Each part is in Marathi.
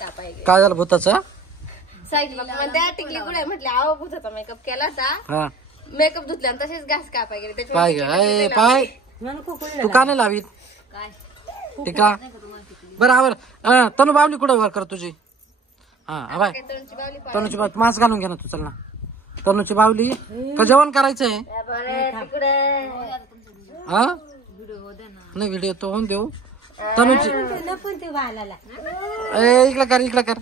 कापायला काय झालं भूताचं? साईड त्या टिकली कुठे म्हटले आहो भूताचा मेकअप केला होता. हा मेकअप धुतल्या आणि तसेच घास कापाय गेले काय ग पाय तू का नाही लावीत काय टीका? बरोबर तनु बावली कुठे वर कर तुझी? हा बाय तोंडची बावली तनुची बावली मास्क घालून घे ना तू. चल ना तनुची बावली का जेवण करायचंय? तिकडे हा नाही व्हिडिओ तो होऊन देऊ. तनुची इकडे कर इकडे कर.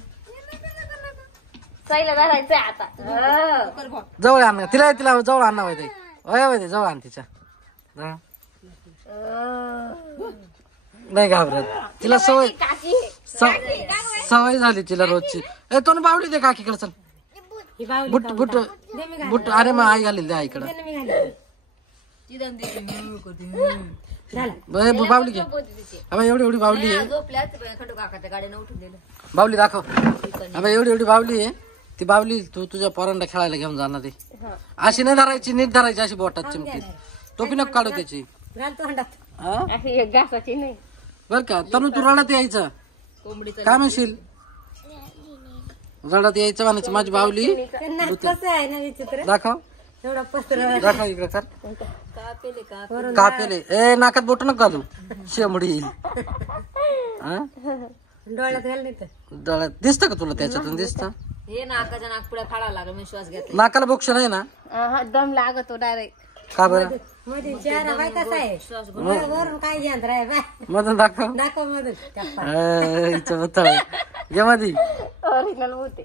साईला धरायचंय आता. जवळ आण तिला तिला जवळ आण ना वय जवळ आण तिच्या. नाही घाबरत तिला सवय सवय झाली तिला रोजची. तो बावली दे काकीकडे. चल बुट बुट बुट अरे मग आई घालील द्या आईकडं. बावली घे एवढी एवढी बावली आहे. बावली दाखव एवढी एवढी बावली आहे. ती बावली तू तुझ्या पोरांना खेळायला घेऊन जाणार ती. अशी नाही धरायची नीट धरायची अशी बोटात चिमटी. टोपी नको काढू त्याची. घासाची नाही बर का तनु तू रडत यायचं काय म्हणशील? रडत यायचं म्हणायचं माझी बावली दाखव दाखव इकडे कर. कापेले ए नाकात बोट नको घालू शेंबडी येईल. डोळ्यात दिसतं का तुला? त्याच्यातून दिसतं. हे नाकाच्या नागपुड्या फाळा लागला मी श्वास घेतला. नाकाला बोक्ष नाही ना? दम लागतो डायरेक्ट. का बरं? मधून दाखव घे मधी. ओरिजिनल होते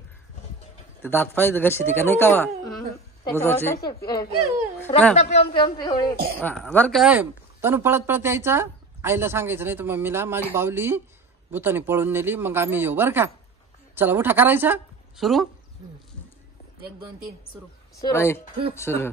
ते दात पाहिजे घशी ती का नाही कावा दुधाची. बर काय तनु पळत पळत यायचं. आईला सांगायचं नाही तर मम्मीला माझी बावली भूताने पळून नेली मग आम्ही येऊ. बर का चला उठा करायचा सुरू. 1 2 3 सुरू सुरू.